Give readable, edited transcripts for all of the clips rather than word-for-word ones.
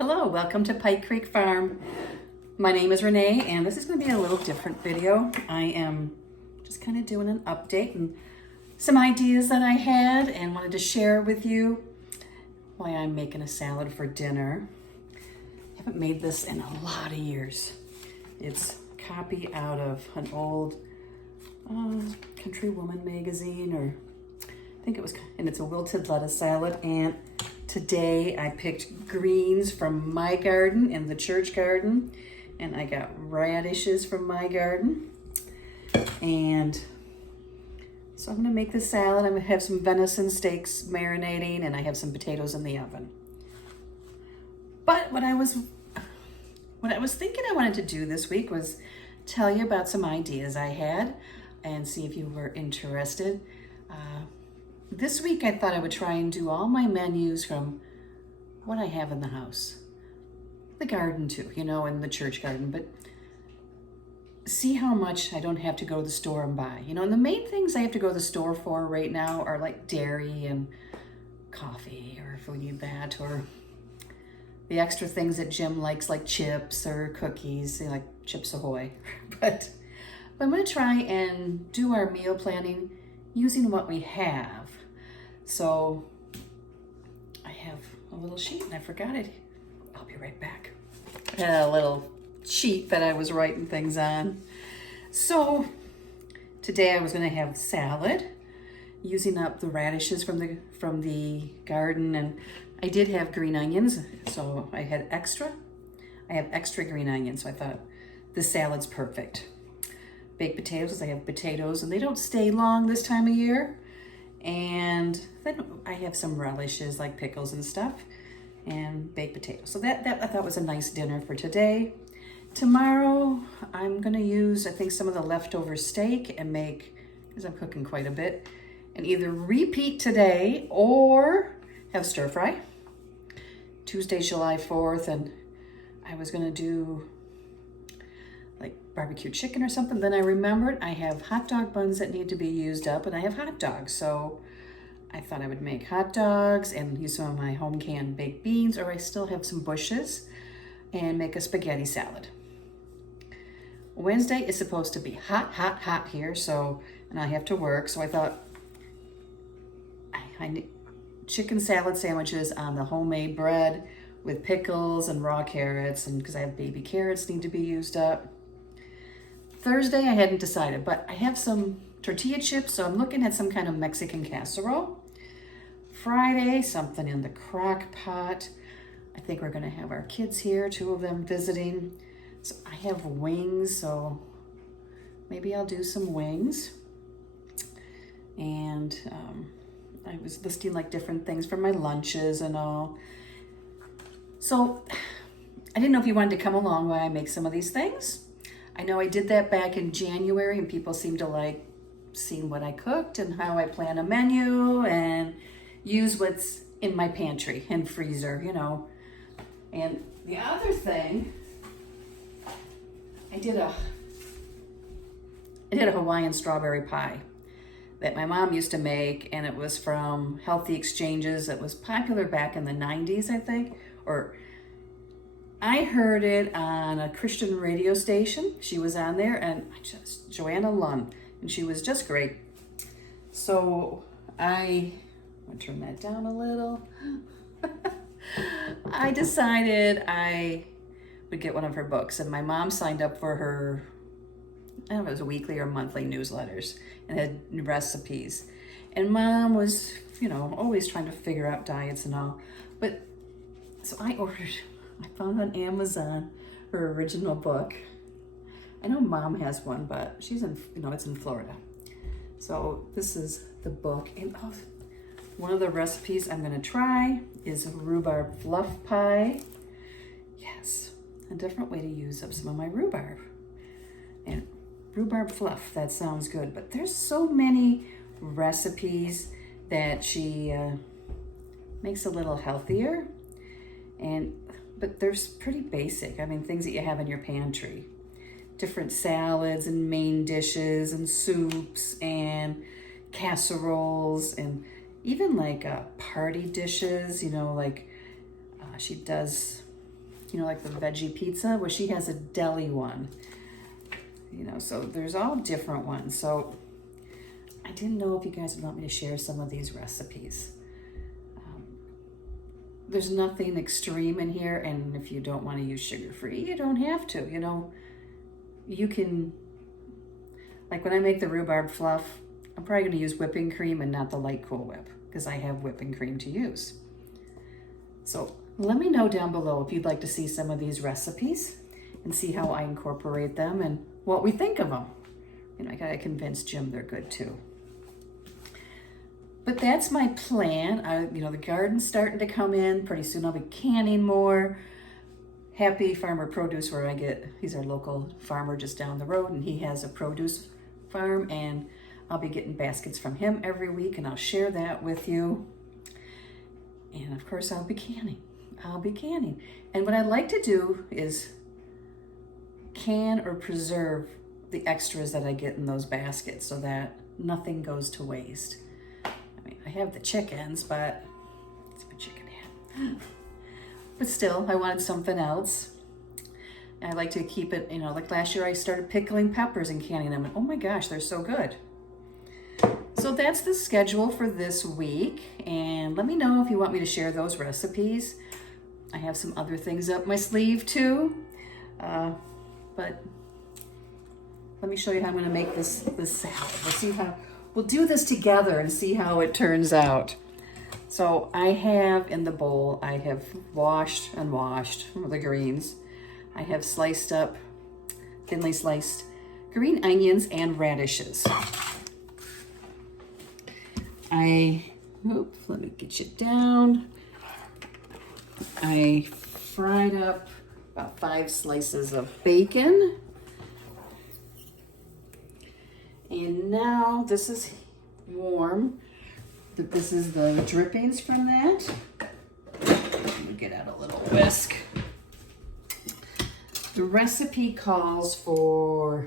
Hello, welcome to Pike Creek Farm. My name is Renee and this is going to be a little different video. I am just kind of doing an update and some ideas that I had and wanted to share with you why I'm making a salad for dinner. I haven't made this in a lot of years. It's a copy out of an old Country Woman magazine, or I think it was, and it's a wilted lettuce salad. And today I picked greens from my garden in the church garden, and I got radishes from my garden. And so I'm gonna make this salad. I'm gonna have some venison steaks marinating, and I have some potatoes in the oven. But what I was thinking I wanted to do this week was tell you about some ideas I had and see if you were interested. This week I thought I would try and do all my menus from what I have in the house. The garden too, you know, and the church garden, but see how much I don't have to go to the store and buy. You know, and the main things I have to go to the store for right now are like dairy and coffee, or if we need that, or the extra things that Jim likes, like chips or cookies, like Chips Ahoy. But I'm gonna try and do our meal planning using what we have. So I have a little sheet and I forgot it. I'll be right back. I had a little sheet that I was writing things on. So today I was gonna have salad using up the radishes from the garden, and I did have green onions, so I had extra. I have extra green onions, so I thought this salad's perfect. Baked potatoes, I have potatoes, and they don't stay long this time of year. And then I have some relishes like pickles and stuff, and baked potatoes. So that I thought was a nice dinner for today. Tomorrow, I'm gonna use, I think, some of the leftover steak and make, because I'm cooking quite a bit, and either repeat today or have stir fry. Tuesday, July 4th, and I was gonna do like barbecue chicken or something. Then I remembered I have hot dog buns that need to be used up, and I have hot dogs. So I thought I would make hot dogs and use some of my home canned baked beans, or I still have some bushes, and make a spaghetti salad. Wednesday is supposed to be hot here, so, and I have to work, so I thought I need chicken salad sandwiches on the homemade bread with pickles and raw carrots, and because I have baby carrots need to be used up. Thursday I hadn't decided, but I have some tortilla chips, so I'm looking at some kind of Mexican casserole. Friday, something in the crock pot. I think we're gonna have our kids here, 2 of them visiting. So I have wings, so maybe I'll do some wings. And I was listing like different things for my lunches and all. So I didn't know if you wanted to come along while I make some of these things. I know I did that back in January, and people seem to like seeing what I cooked and how I plan a menu and use what's in my pantry and freezer, you know. And the other thing, I did a Hawaiian strawberry pie that my mom used to make, and it was from Healthy Exchanges. It was popular back in the 90s, I think, or I heard it on a Christian radio station. She was on there, and Joanna Lunn, and she was just great. So I'm gonna turn that down a little. I decided I would get one of her books, and my mom signed up for her, I don't know if it was a weekly or monthly newsletters, and had recipes. And Mom was, you know, always trying to figure out diets and all. But so I found on Amazon her original book. I know Mom has one, but she's in, you know, it's in Florida. So this is the book. And one of the recipes I'm gonna try is rhubarb fluff pie. Yes, a different way to use up some of my rhubarb. And rhubarb fluff, that sounds good. But there's so many recipes that she makes a little healthier. But they're pretty basic. I mean, things that you have in your pantry. Different salads and main dishes and soups and casseroles and even like party dishes, you know, like she does you know, like the veggie pizza. Well, she has a deli one, you know, so there's all different ones. So I didn't know if you guys would want me to share some of these recipes. There's nothing extreme in here, and if you don't want to use sugar-free, you don't have to, you know. You can, like when I make the rhubarb fluff, I'm probably going to use whipping cream and not the light Cool Whip because I have whipping cream to use. So let me know down below if you'd like to see some of these recipes and see how I incorporate them and what we think of them. You know, I gotta convince Jim they're good too. But that's my plan. You know, the garden's starting to come in. Pretty soon I'll be canning more. Happy Farmer Produce, where he's our local farmer just down the road, and he has a produce farm, and I'll be getting baskets from him every week, and I'll share that with you. And of course I'll be canning. And what I'd like to do is can or preserve the extras that I get in those baskets so that nothing goes to waste. I mean, I have the chickens, but it's my chicken head. But still, I wanted something else. And I like to keep it, you know, like last year I started pickling peppers and canning them, and oh my gosh, they're so good. So that's the schedule for this week, and let me know if you want me to share those recipes. I have some other things up my sleeve too, but let me show you how I'm going to make this salad. We'll do this together and see how it turns out. So I have in the bowl, I have washed and washed the greens. I have sliced up, thinly sliced green onions and radishes. Let me get you down. I fried up about 5 slices of bacon. And now this is warm. This is the drippings from that. Let me get out a little whisk. The recipe calls for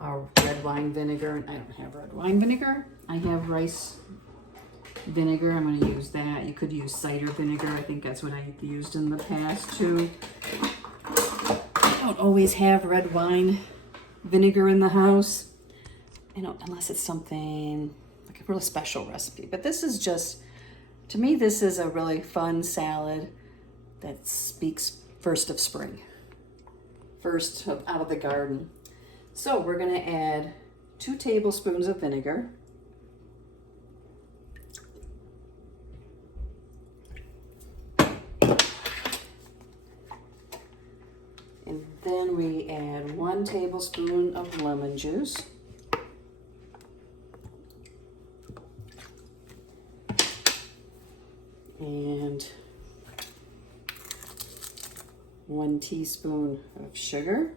our red wine vinegar, and I don't have red wine vinegar. I have rice vinegar. I'm going to use that. You could use cider vinegar. I think that's what I used in the past too. I don't always have red wine vinegar in the house. Unless it's something like a really special recipe. But this is just, to me, this is a really fun salad that speaks first of spring. First out of the garden. So we're going to add 2 tablespoons of vinegar. And then we add 1 tablespoon of lemon juice. And 1 teaspoon of sugar.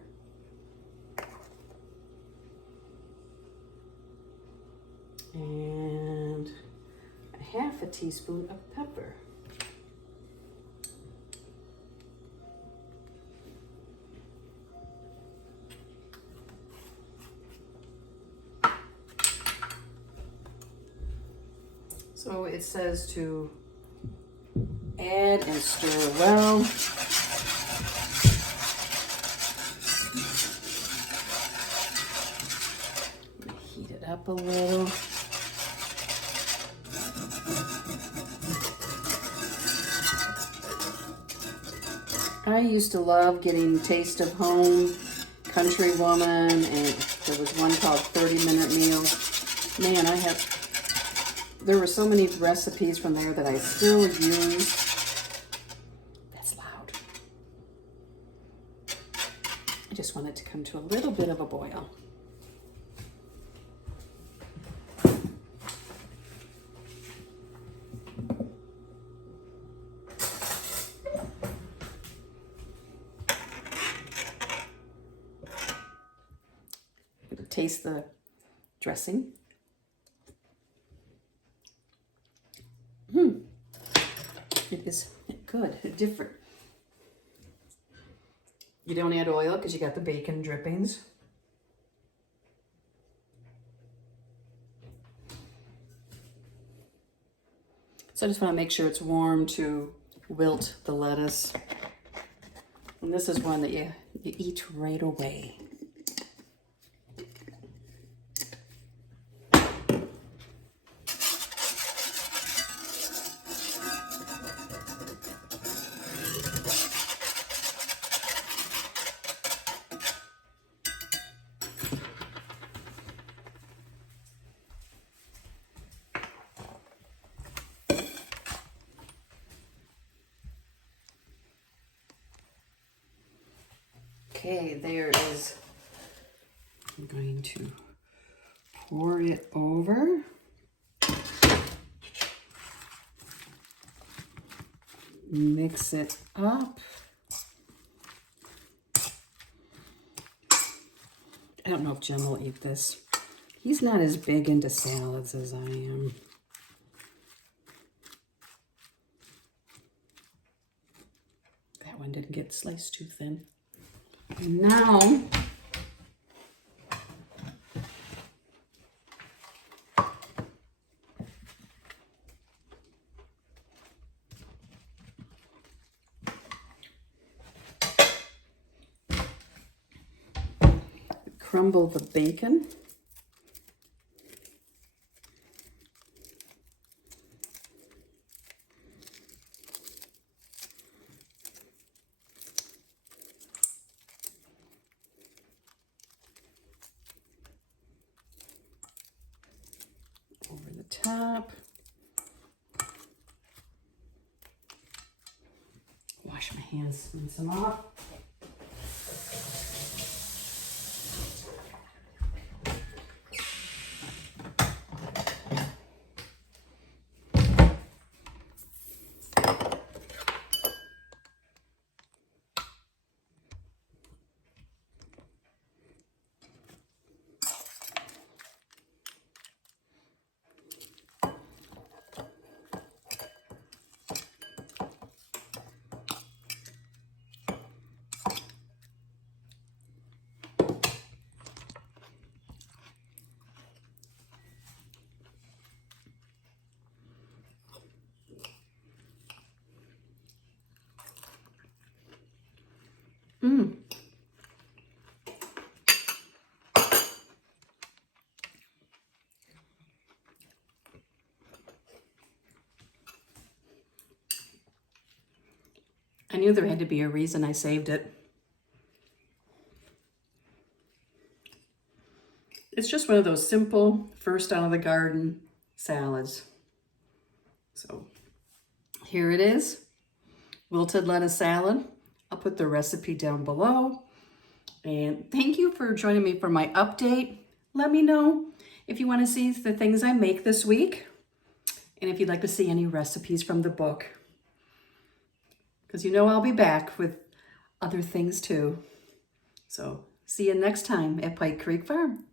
And 1/2 teaspoon of pepper. So it says to add and stir well. Heat it up a little. I used to love getting Taste of Home, Country Woman, and there was one called 30-Minute Meals. Man, there were so many recipes from there that I still use. That's loud. I just want it to come to a little bit of a boil. Taste the dressing. It is good, different. You don't add oil because you got the bacon drippings. So I just want to make sure it's warm to wilt the lettuce. And this is one that you eat right away. Okay, there is, I'm going to pour it over. Mix it up. I don't know if Jem will eat this. He's not as big into salads as I am. That one didn't get sliced too thin. And now, crumble the bacon. Over the top. Wash my hands, rinse them off. I knew there had to be a reason I saved it. It's just one of those simple, first out of the garden salads. So here it is, wilted lettuce salad. I'll put the recipe down below. And thank you for joining me for my update. Let me know if you want to see the things I make this week, and if you'd like to see any recipes from the book. Because you know I'll be back with other things too. So see you next time at Pike Creek Farm.